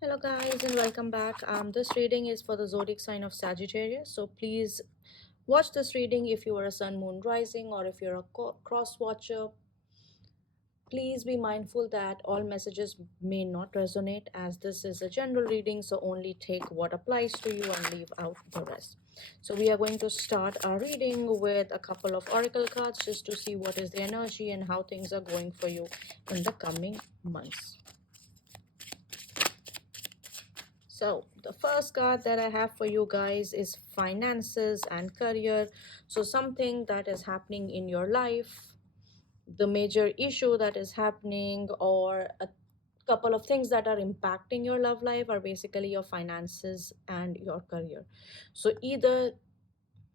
Hello guys and welcome back. This reading is for the zodiac sign of Sagittarius. So please watch this reading if you are a sun, moon, rising, or if you're a cross watcher. Please be mindful that all messages may not resonate, as this is a general reading, so only take what applies to you and leave out the rest. So we are going to start our reading with a couple of oracle cards just to see what is the energy and how things are going for you in the coming months. So the first card that I have for you guys is finances and career. So something that is happening in your life, the major issue that is happening, or a couple of things that are impacting your love life are basically your finances and your career. So either,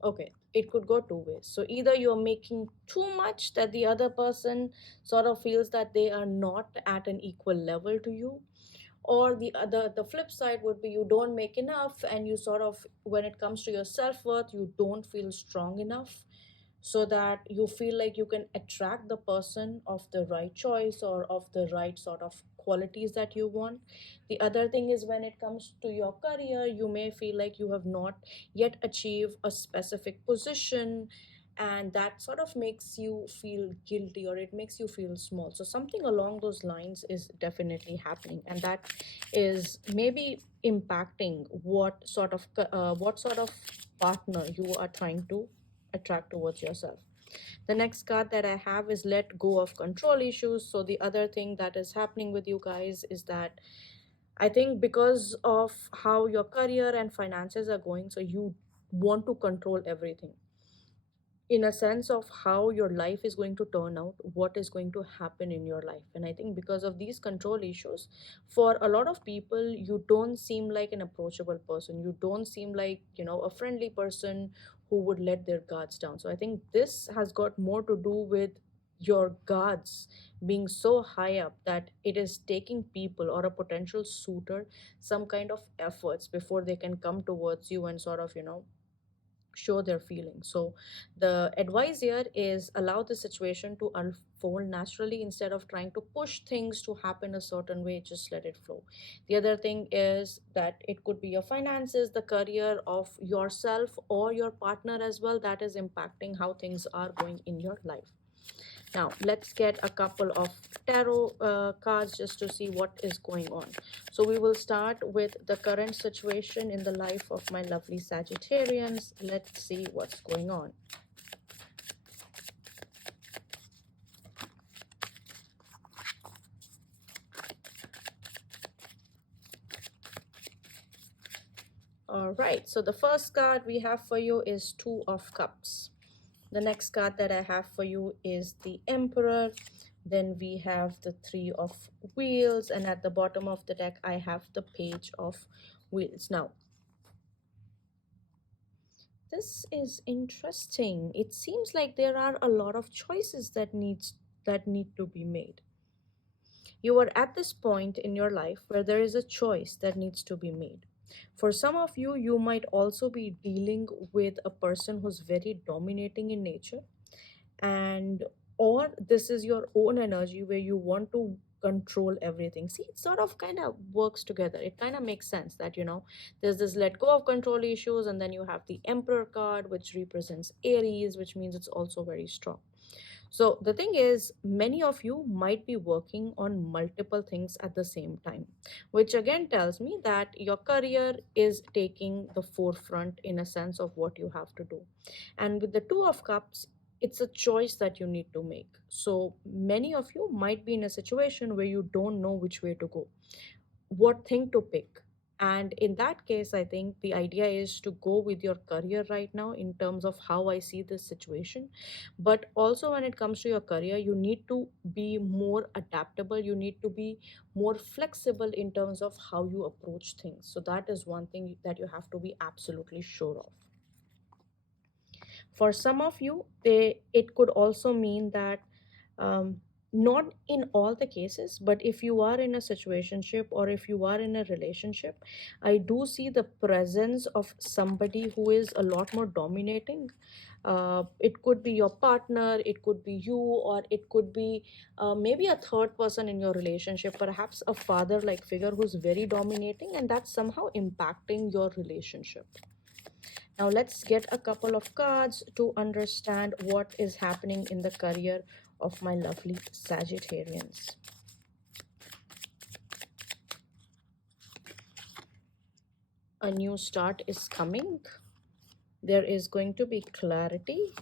okay, it could go two ways. So either you're making too much that the other person sort of feels that they are not at an equal level to you, or the flip side would be you don't make enough and you sort of, when it comes to your self-worth, you don't feel strong enough so that you feel like you can attract the person of the right choice or of the right sort of qualities that you want. The other thing is, when it comes to your career, you may feel like you have not yet achieved a specific position, and that sort of makes you feel guilty or it makes you feel small. So something along those lines is definitely happening, and that is maybe impacting what sort of partner you are trying to attract towards yourself. The next card that I have is let go of control issues. So the other thing that is happening with you guys is that I think because of how your career and finances are going, so you want to control everything in a sense of how your life is going to turn out, what is going to happen in your life. And I think because of these control issues, for a lot of people, you don't seem like an approachable person. You don't seem like, a friendly person who would let their guards down. So I think this has got more to do with your guards being so high up that it is taking people or a potential suitor some kind of efforts before they can come towards you and sort of, show their feelings. So the advice here is allow the situation to unfold naturally instead of trying to push things to happen a certain way. Just let it flow. The other thing is that it could be your finances, the career of yourself or your partner as well, that is impacting how things are going in your life. Now, let's get a couple of tarot cards just to see what is going on. So we will start with the current situation in the life of my lovely Sagittarians. Let's see what's going on. All right, so the first card we have for you is Two of Cups. The next card that I have for you is the Emperor. Then we have the Three of Wheels, and at the bottom of the deck I have the Page of Wheels. Now, this is interesting. It seems like there are a lot of choices that need to be made. You are at this point in your life where there is a choice that needs to be made. For some of you, you might also be dealing with a person who's very dominating in nature, and or this is your own energy where you want to control everything. See, it sort of kind of works together. It kind of makes sense that, there's this let go of control issues, and then you have the Emperor card, which represents Aries, which means it's also very strong. So the thing is, many of you might be working on multiple things at the same time, which again tells me that your career is taking the forefront in a sense of what you have to do. And with the Two of Cups, it's a choice that you need to make. So many of you might be in a situation where you don't know which way to go, what thing to pick. And in that case, I think the idea is to go with your career right now in terms of how I see this situation. But also, when it comes to your career, you need to be more adaptable, you need to be more flexible in terms of how you approach things. So that is one thing that you have to be absolutely sure of. For some of you, it could also mean that, um, not in all the cases, but if you are in a situationship or if you are in a relationship, I do see the presence of somebody who is a lot more dominating. It could be your partner, it could be you, or it could be maybe a third person in your relationship, perhaps a father like figure who's very dominating, and that's somehow impacting your relationship. Now let's get a couple of cards to understand what is happening in the career of my lovely Sagittarians. A new start is coming. There is going to be clarity.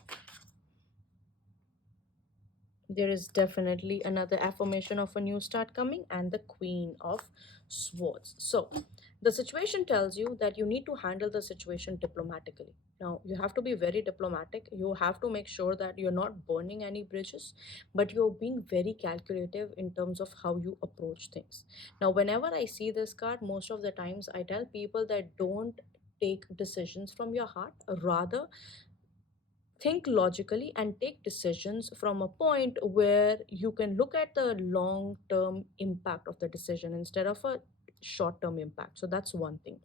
There is definitely another affirmation of a new start coming, and the Queen of Swords. So the situation tells you that you need to handle the situation diplomatically. Now you have to be very diplomatic. You have to make sure that you're not burning any bridges, but you're being very calculative in terms of how you approach things. Now whenever I see this card, most of the times I tell people that don't take decisions from your heart, rather think logically and take decisions from a point where you can look at the long term impact of the decision instead of a short term impact. So that's one thing.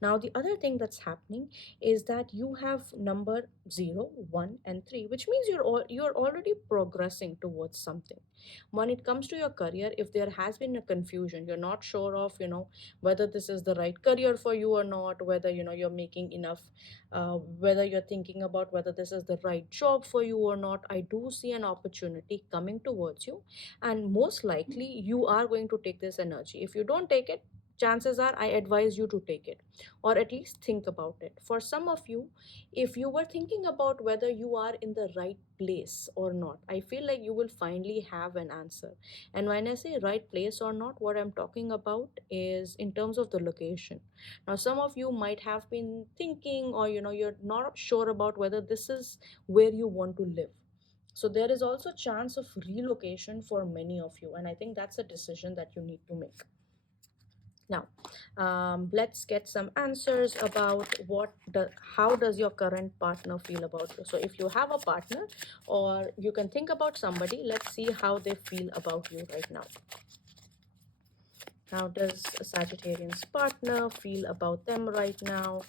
Now the other thing that's happening is that you have number 0, 1 and 3, which means you're already progressing towards something. When it comes to your career, if there has been a confusion, you're not sure of, whether this is the right career for you or not, whether you're making enough, whether you're thinking about whether this is the right job for you or not, I do see an opportunity coming towards you, and most likely you are going to take this energy. If you don't take it, chances are I advise you to take it, or at least think about it. For some of you, if you were thinking about whether you are in the right place or not, I feel like you will finally have an answer. And when I say right place or not, what I'm talking about is in terms of the location. Now some of you might have been thinking, or you're not sure about whether this is where you want to live. So there is also chance of relocation for many of you, and I think that's a decision that you need to make. Now, let's get some answers about how does your current partner feel about you. So if you have a partner, or you can think about somebody, let's see how they feel about you right now. How does a Sagittarian's partner feel about them right now?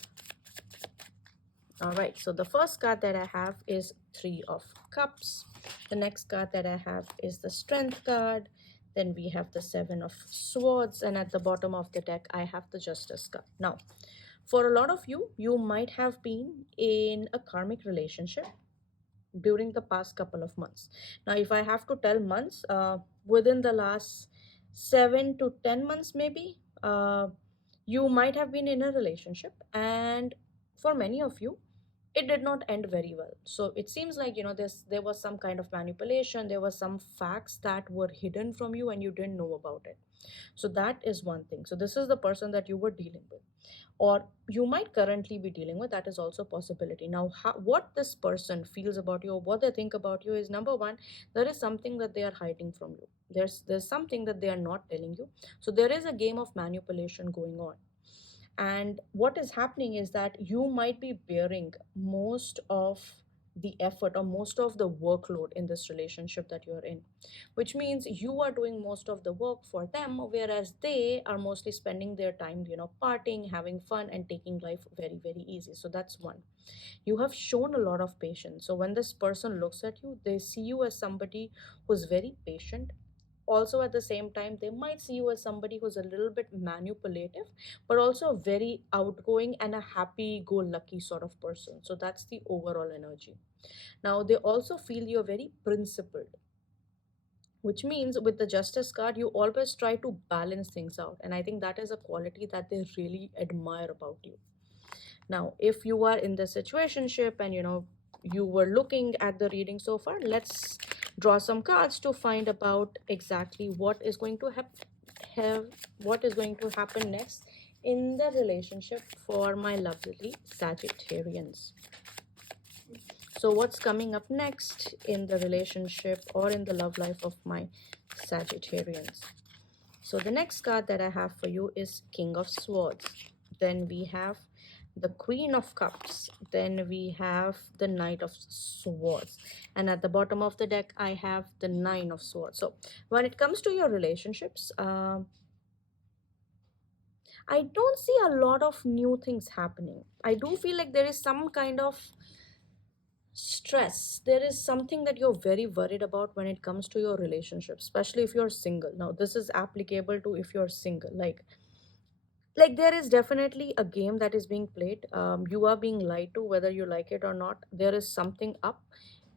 All right, so the first card that I have is 3 of Cups. The next card that I have is the Strength card. Then we have the 7 of Swords, and at the bottom of the deck I have the Justice card. Now, for a lot of you, you might have been in a karmic relationship during the past couple of months. Now if I have to tell months, within the last 7 to 10 months maybe, you might have been in a relationship, and for many of you it did not end very well. So it seems like there was some kind of manipulation, there was some facts that were hidden from you and you didn't know about it. So that is one thing. So this is the person that you were dealing with, or you might currently be dealing with. That is also a possibility. Now what this person feels about you, or what they think about you, is number one, there is something that they are hiding from you. There's something that they are not telling you. So there is a game of manipulation going on, and what is happening is that you might be bearing most of the effort or most of the workload in this relationship that you're in, which means you are doing most of the work for them, whereas they are mostly spending their time partying, having fun, and taking life very, very easy. So that's one. You have shown a lot of patience. So when this person looks at you, they see you as somebody who's very patient. Also at the same time, they might see you as somebody who's a little bit manipulative, but also very outgoing and a happy go lucky sort of person. So that's the overall energy. Now they also feel you're very principled, which means with the Justice card, you always try to balance things out, and I think that is a quality that they really admire about you. Now if you are in the situationship and you were looking at the reading so far, let's draw some cards to find about exactly what is going to have what is going to happen next in the relationship for my lovely Sagittarians. So what's coming up next in the relationship or in the love life of my Sagittarians? So the next card that I have for you is King of Swords. Then we have the Queen of Cups. Then we have the Knight of Swords. And at the bottom of the deck, I have the Nine of Swords. So when it comes to your relationships, I don't see a lot of new things happening. I do feel like there is some kind of Stress. There is something that you're very worried about when it comes to your relationship, especially if you're single. Now, this is applicable to if you're single. Like there is definitely a game that is being played. You are being lied to, whether you like it or not. There is something up.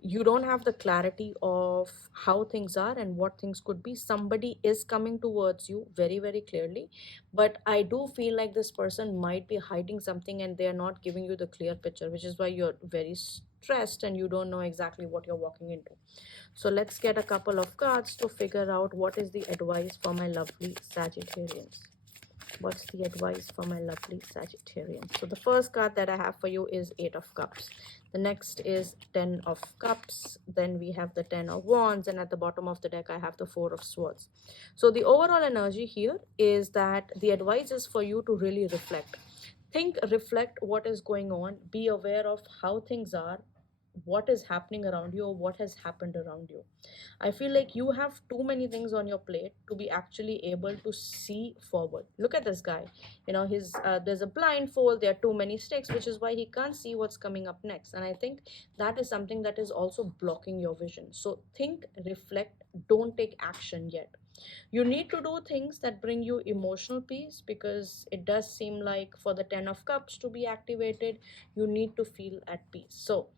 You don't have the clarity of how things are and what things could be. Somebody is coming towards you very, very clearly, but I do feel like this person might be hiding something and they are not giving you the clear picture, which is why you're very stressed and you don't know exactly what you're walking into. So let's get a couple of cards to figure out what is the advice for my lovely Sagittarians. What's the advice for my lovely Sagittarians? So the first card that I have for you is Eight of Cups. The next is Ten of Cups. Then we have the Ten of Wands. And at the bottom of the deck, I have the Four of Swords. So the overall energy here is that the advice is for you to really reflect. Think, reflect what is going on. Be aware of how things are, what is happening around you, or what has happened around you. I feel like you have too many things on your plate to be actually able to see forward. Look at this guy. You know, his there's a blindfold, there are too many sticks, which is why he can't see what's coming up next. And I think that is something that is also blocking your vision. So think, reflect, don't take action yet. You need to do things that bring you emotional peace, because it does seem like for the 10 of cups to be activated, you need to feel at peace. So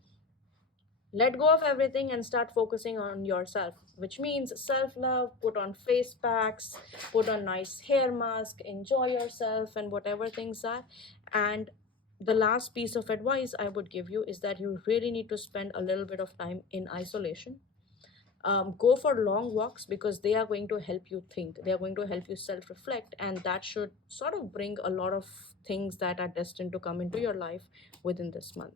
let go of everything and start focusing on yourself, which means self-love. Put on face packs, put on nice hair mask, enjoy yourself and whatever things are. And the last piece of advice I would give you is that you really need to spend a little bit of time in isolation. Go for long walks, because they are going to help you think, they are going to help you self-reflect, and that should sort of bring a lot of things that are destined to come into your life within this month.